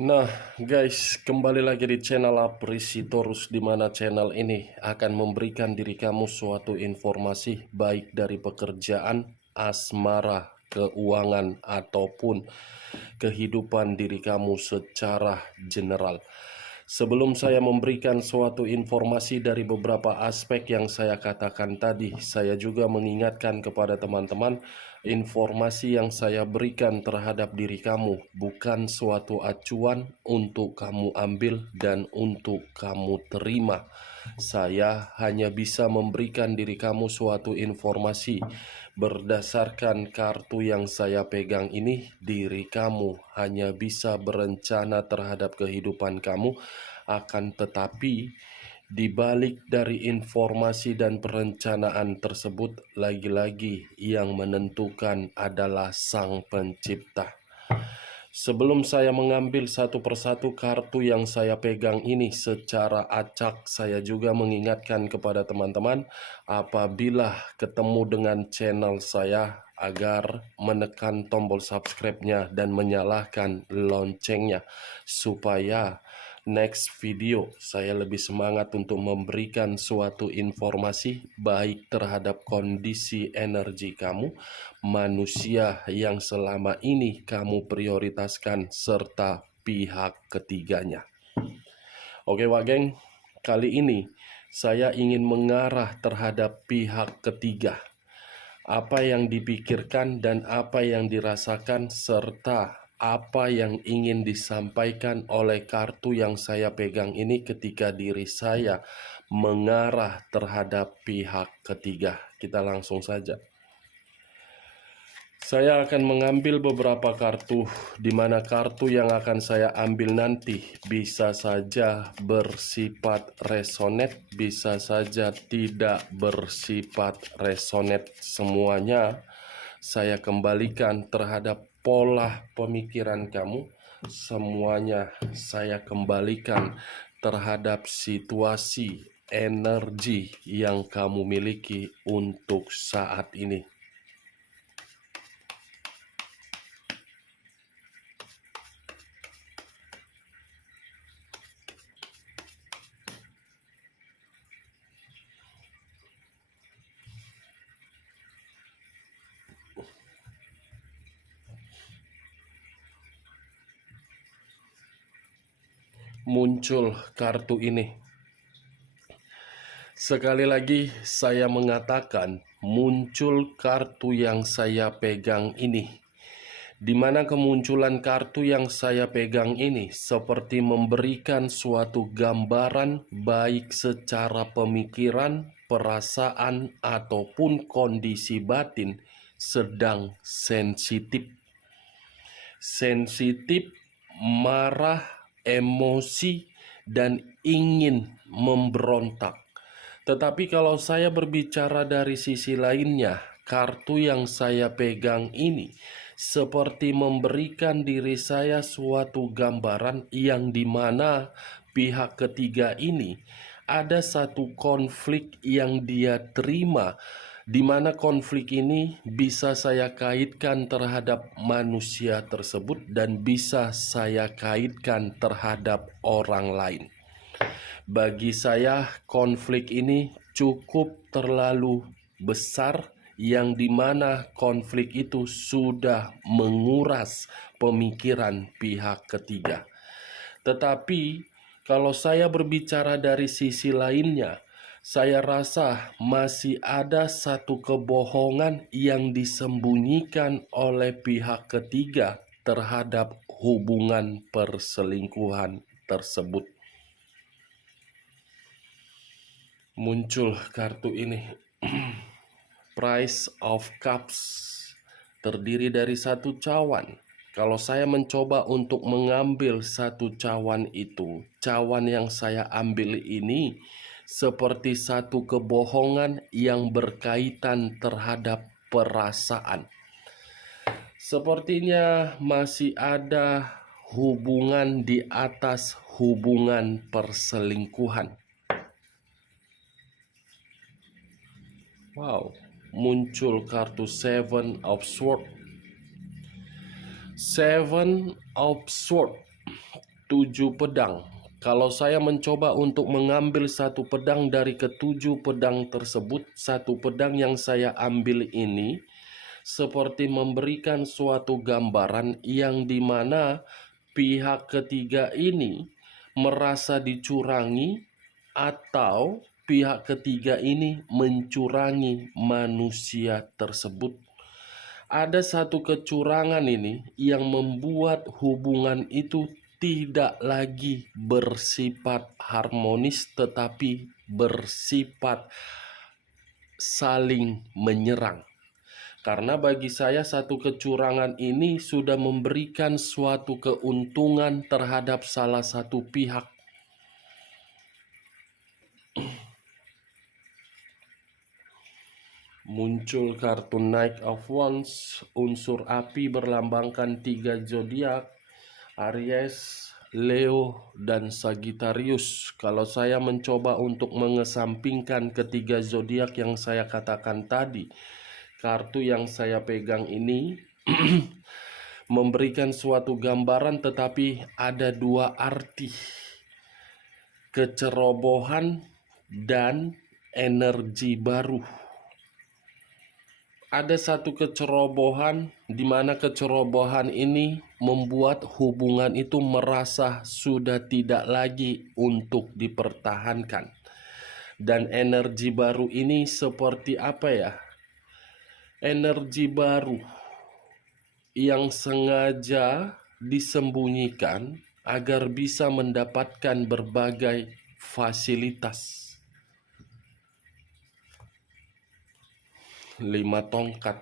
Nah, guys, kembali lagi di channel Aprisitorus, di mana channel ini akan memberikan diri kamu suatu informasi baik dari pekerjaan, asmara, keuangan, ataupun kehidupan diri kamu secara general. Sebelum saya memberikan suatu informasi dari beberapa aspek yang saya katakan tadi, saya juga mengingatkan kepada teman-teman, informasi yang saya berikan terhadap diri kamu bukan suatu acuan untuk kamu ambil dan untuk kamu terima. Saya hanya bisa memberikan diri kamu suatu informasi. Berdasarkan kartu yang saya pegang ini, diri kamu hanya bisa berencana terhadap kehidupan kamu, akan tetapi di balik dari informasi dan perencanaan tersebut, lagi-lagi yang menentukan adalah Sang Pencipta. Sebelum saya mengambil satu persatu kartu yang saya pegang ini secara acak, saya juga mengingatkan kepada teman-teman apabila ketemu dengan channel saya agar menekan tombol subscribe-nya dan menyalakan loncengnya supaya next video saya lebih semangat untuk memberikan suatu informasi baik terhadap kondisi energi kamu, manusia yang selama ini kamu prioritaskan, serta pihak ketiganya. Oke Wak Geng, kali ini saya ingin mengarah terhadap pihak ketiga. Apa yang dipikirkan dan apa yang dirasakan serta apa yang ingin disampaikan oleh kartu yang saya pegang ini ketika diri saya mengarah terhadap pihak ketiga. Kita langsung saja. Saya akan mengambil beberapa kartu, di mana kartu yang akan saya ambil nanti bisa saja bersifat resonate, bisa saja tidak bersifat resonate. Semuanya saya kembalikan terhadap pola pemikiran kamu. Semuanya saya kembalikan terhadap situasi energi yang kamu miliki untuk saat ini. Muncul kartu ini. Sekali lagi saya mengatakan muncul kartu yang saya pegang ini. Di mana kemunculan kartu yang saya pegang ini seperti memberikan suatu gambaran baik secara pemikiran, perasaan, ataupun kondisi batin sedang sensitif. Sensitif, marah, emosi, dan ingin memberontak. Tetapi kalau saya berbicara dari sisi lainnya, kartu yang saya pegang ini seperti memberikan diri saya suatu gambaran yang dimana pihak ketiga ini ada satu konflik yang dia terima, di mana konflik ini bisa saya kaitkan terhadap manusia tersebut dan bisa saya kaitkan terhadap orang lain. Bagi saya, konflik ini cukup terlalu besar, yang dimana konflik itu sudah menguras pemikiran pihak ketiga. Tetapi kalau saya berbicara dari sisi lainnya, saya rasa masih ada satu kebohongan yang disembunyikan oleh pihak ketiga terhadap hubungan perselingkuhan tersebut. Muncul kartu ini. Price of Cups terdiri dari satu cawan. Kalau saya mencoba untuk mengambil satu cawan itu, cawan yang saya ambil ini seperti satu kebohongan yang berkaitan terhadap perasaan. Sepertinya masih ada hubungan di atas hubungan perselingkuhan. Wow, muncul kartu Seven of Swords. Seven of Swords 7 pedang. Kalau saya mencoba untuk mengambil satu pedang dari ketujuh pedang tersebut, satu pedang yang saya ambil ini seperti memberikan suatu gambaran yang dimana pihak ketiga ini merasa dicurangi atau pihak ketiga ini mencurangi manusia tersebut. Ada satu kecurangan ini yang membuat hubungan itu tidak lagi bersifat harmonis tetapi bersifat saling menyerang. Karena bagi saya satu kecurangan ini sudah memberikan suatu keuntungan terhadap salah satu pihak. Muncul kartu Knight of Wands, unsur api berlambangkan 3 zodiak, Aries, Leo, dan Sagittarius. Kalau saya mencoba untuk mengesampingkan ketiga zodiak yang saya katakan tadi, kartu yang saya pegang ini memberikan suatu gambaran tetapi ada dua arti, kecerobohan dan energi baru. Ada satu kecerobohan di mana kecerobohan ini membuat hubungan itu merasa sudah tidak lagi untuk dipertahankan. Dan energi baru ini seperti apa ya? Energi baru yang sengaja disembunyikan agar bisa mendapatkan berbagai fasilitas. 5 tongkat.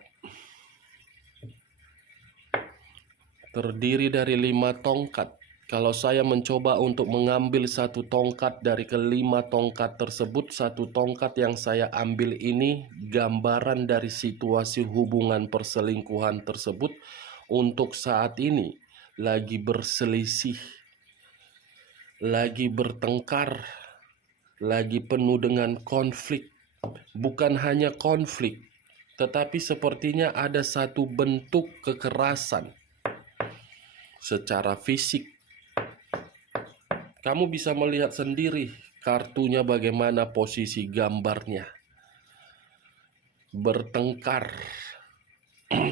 Terdiri dari 5 tongkat. Kalau saya mencoba untuk mengambil satu tongkat dari kelima tongkat tersebut, satu tongkat yang saya ambil ini gambaran dari situasi hubungan perselingkuhan tersebut untuk saat ini lagi berselisih, lagi bertengkar, lagi penuh dengan konflik. Bukan hanya konflik, tetapi sepertinya ada satu bentuk kekerasan secara fisik. Kamu bisa melihat sendiri kartunya bagaimana posisi gambarnya. Bertengkar.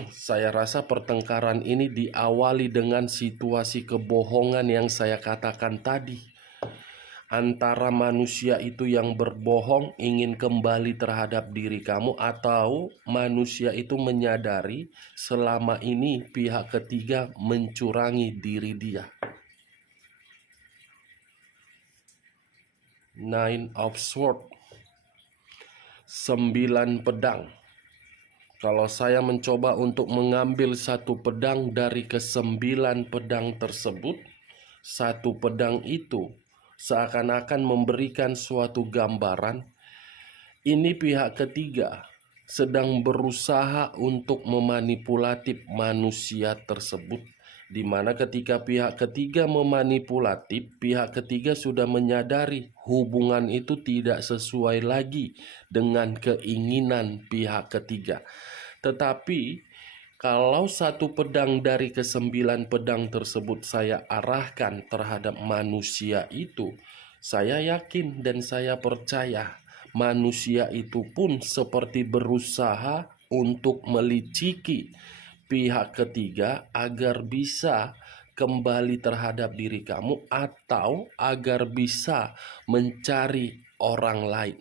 Saya rasa pertengkaran ini diawali dengan situasi kebohongan yang saya katakan tadi. Antara manusia itu yang berbohong ingin kembali terhadap diri kamu, atau manusia itu menyadari selama ini pihak ketiga mencurangi diri dia. Nine of Swords, 9 pedang. Kalau saya mencoba untuk mengambil satu pedang dari ke-9 pedang tersebut, satu pedang itu seakan-akan memberikan suatu gambaran ini pihak ketiga sedang berusaha untuk memanipulatif manusia tersebut, di mana ketika pihak ketiga memanipulatif, pihak ketiga sudah menyadari hubungan itu tidak sesuai lagi dengan keinginan pihak ketiga. Tetapi kalau satu pedang dari ke-9 pedang tersebut saya arahkan terhadap manusia itu, saya yakin dan saya percaya manusia itu pun seperti berusaha untuk meliciki pihak ketiga agar bisa kembali terhadap diri kamu atau agar bisa mencari orang lain.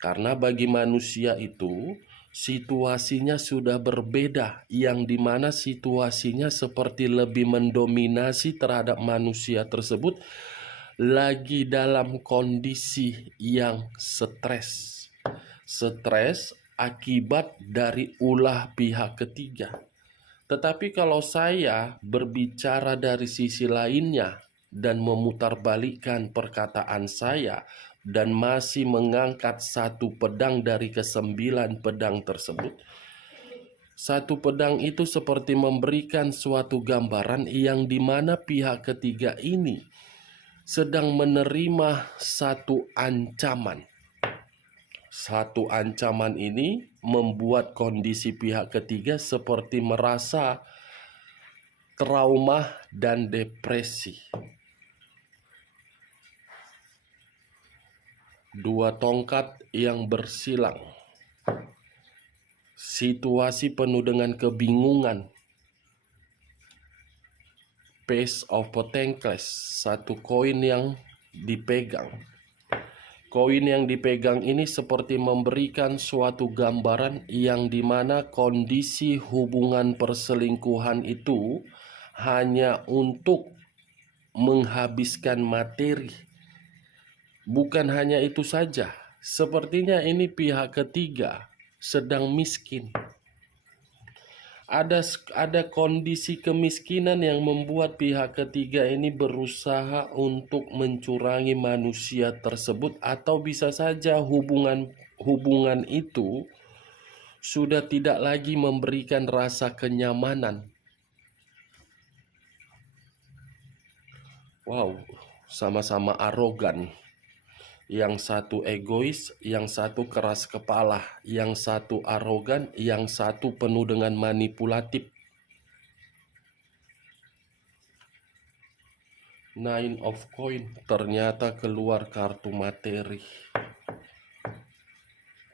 Karena bagi manusia itu situasinya sudah berbeda, yang dimana situasinya seperti lebih mendominasi terhadap manusia tersebut, lagi dalam kondisi yang stres. Stres akibat dari ulah pihak ketiga. Tetapi kalau saya berbicara dari sisi lainnya dan memutarbalikkan perkataan saya, dan masih mengangkat satu pedang dari ke-9 pedang tersebut, satu pedang itu seperti memberikan suatu gambaran yang dimana pihak ketiga ini sedang menerima satu ancaman. Satu ancaman ini membuat kondisi pihak ketiga seperti merasa trauma dan depresi. Dua tongkat yang bersilang. Situasi penuh dengan kebingungan. Page of Pentacles, satu koin yang dipegang. Koin yang dipegang ini seperti memberikan suatu gambaran yang dimana kondisi hubungan perselingkuhan itu hanya untuk menghabiskan materi. Bukan hanya itu saja, sepertinya ini pihak ketiga sedang miskin. Ada kondisi kemiskinan yang membuat pihak ketiga ini berusaha untuk mencurangi manusia tersebut, atau bisa saja hubungan itu sudah tidak lagi memberikan rasa kenyamanan. Wow, sama-sama arogan. Yang satu egois, yang satu keras kepala, yang satu arogan, yang satu penuh dengan manipulatif. Nine of Coin, ternyata keluar kartu materi.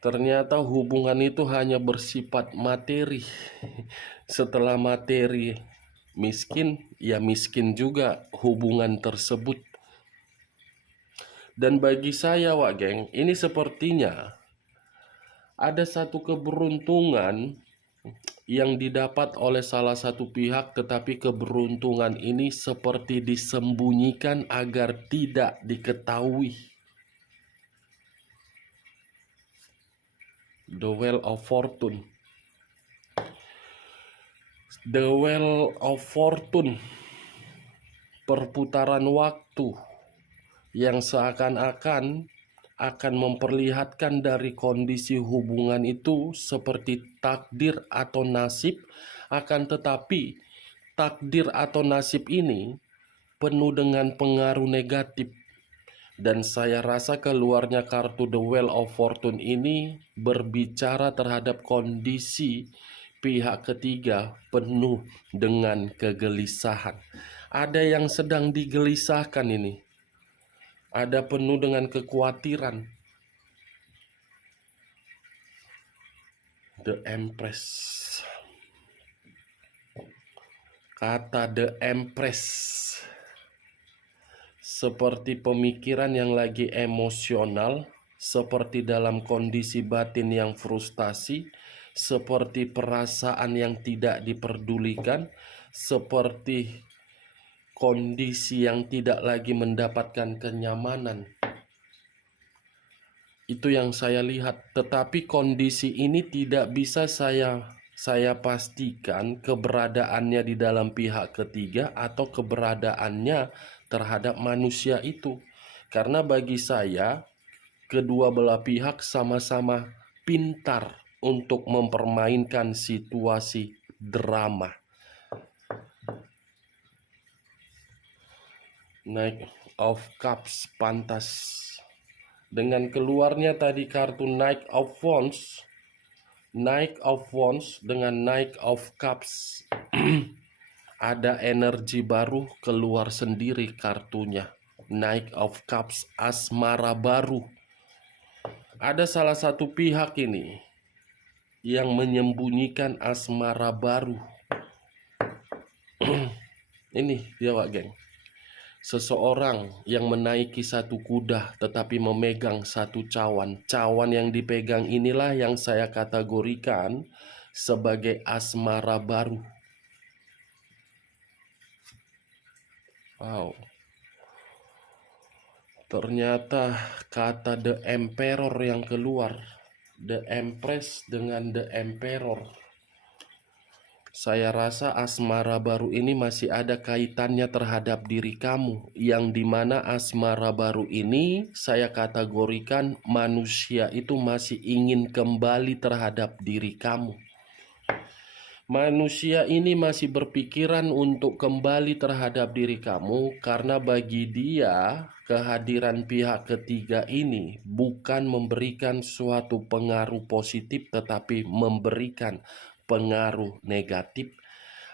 Ternyata hubungan itu hanya bersifat materi. Setelah materi miskin, ya miskin juga hubungan tersebut. Dan bagi saya, Wak Geng, ini sepertinya ada satu keberuntungan yang didapat oleh salah satu pihak, tetapi keberuntungan ini seperti disembunyikan agar tidak diketahui. The Wheel of Fortune. The Wheel of Fortune, perputaran waktu yang seakan-akan akan memperlihatkan dari kondisi hubungan itu seperti takdir atau nasib, akan tetapi takdir atau nasib ini penuh dengan pengaruh negatif. Dan saya rasa keluarnya kartu The Wheel of Fortune ini berbicara terhadap kondisi pihak ketiga penuh dengan kegelisahan. Ada yang sedang digelisahkan ini. Ada penuh dengan kekhawatiran. The Empress. Kata The Empress seperti pemikiran yang lagi emosional, seperti dalam kondisi batin yang frustasi, seperti perasaan yang tidak diperdulikan, seperti kondisi yang tidak lagi mendapatkan kenyamanan. Itu yang saya lihat, tetapi kondisi ini tidak bisa saya pastikan keberadaannya di dalam pihak ketiga atau keberadaannya terhadap manusia itu. Karena bagi saya, kedua belah pihak sama-sama pintar untuk mempermainkan situasi drama. Knight of Cups, pantas. Dengan keluarnya tadi kartu Knight of Wands, Knight of Wands dengan Knight of Cups, ada energi baru keluar sendiri kartunya. Knight of Cups, asmara baru. Ada salah satu pihak ini yang menyembunyikan asmara baru. Ini dia, Wak Geng. Seseorang yang menaiki satu kuda tetapi memegang satu cawan. Cawan yang dipegang inilah yang saya kategorikan sebagai asmara baru. Wow. Ternyata kata The Emperor yang keluar. The Empress dengan The Emperor. Saya rasa asmara baru ini masih ada kaitannya terhadap diri kamu, yang dimana asmara baru ini saya kategorikan manusia itu masih ingin kembali terhadap diri kamu. Manusia ini masih berpikiran untuk kembali terhadap diri kamu, karena bagi dia kehadiran pihak ketiga ini bukan memberikan suatu pengaruh positif, tetapi memberikan pengaruh negatif.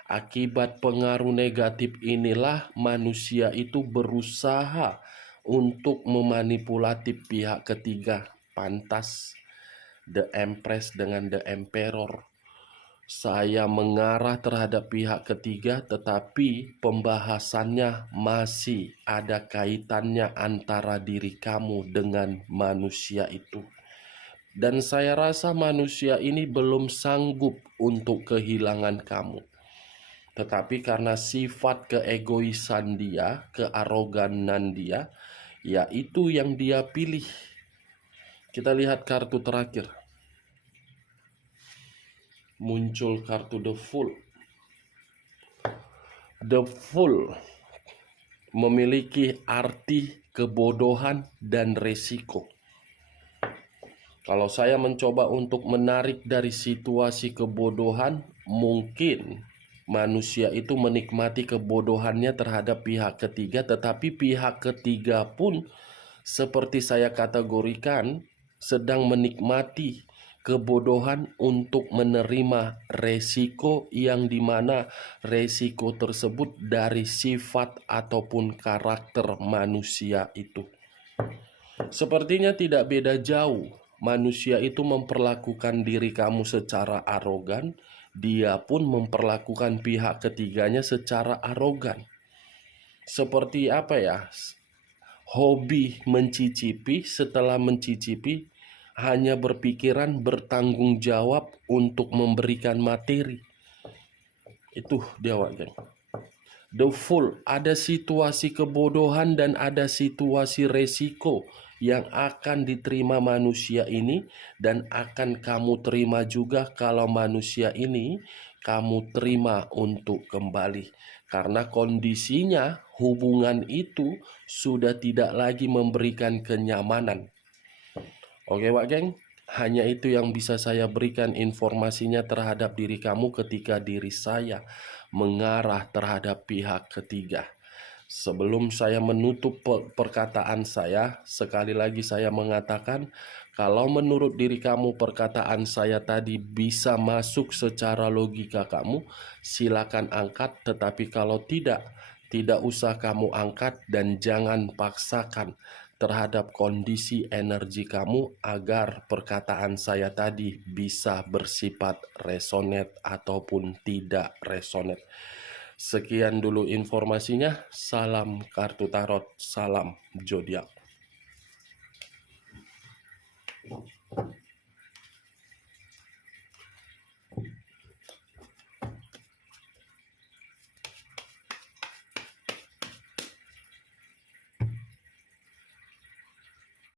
Akibat pengaruh negatif inilah manusia itu berusaha untuk memanipulasi pihak ketiga. Pantas The Empress dengan The Emperor. Saya mengarah terhadap pihak ketiga, tetapi pembahasannya masih ada kaitannya antara diri kamu dengan manusia itu. Dan saya rasa manusia ini belum sanggup untuk kehilangan kamu. Tetapi karena sifat keegoisan dia, kearoganan dia, yaitu yang dia pilih. Kita lihat kartu terakhir. Muncul kartu The Fool. The Fool memiliki arti kebodohan dan resiko. Kalau saya mencoba untuk menarik dari situasi kebodohan, mungkin manusia itu menikmati kebodohannya terhadap pihak ketiga, tetapi pihak ketiga pun seperti saya kategorikan sedang menikmati kebodohan untuk menerima resiko, yang dimana resiko tersebut dari sifat ataupun karakter manusia itu. Sepertinya tidak beda jauh. Manusia itu memperlakukan diri kamu secara arogan, dia pun memperlakukan pihak ketiganya secara arogan. Seperti apa ya? Hobi mencicipi, setelah mencicipi hanya berpikiran bertanggung jawab untuk memberikan materi. Itu dia, geng. The Fool, ada situasi kebodohan dan ada situasi resiko yang akan diterima manusia ini, dan akan kamu terima juga kalau manusia ini kamu terima untuk kembali. Karena kondisinya hubungan itu sudah tidak lagi memberikan kenyamanan. Oke Wak Geng, hanya itu yang bisa saya berikan informasinya terhadap diri kamu ketika diri saya mengarah terhadap pihak ketiga. Sebelum saya menutup perkataan saya, sekali lagi saya mengatakan, kalau menurut diri kamu perkataan saya tadi bisa masuk secara logika kamu, silakan angkat. Tetapi kalau tidak usah kamu angkat, dan jangan paksakan terhadap kondisi energi kamu agar perkataan saya tadi bisa bersifat resonate ataupun tidak resonate. Sekian dulu informasinya. Salam kartu tarot, salam zodiak.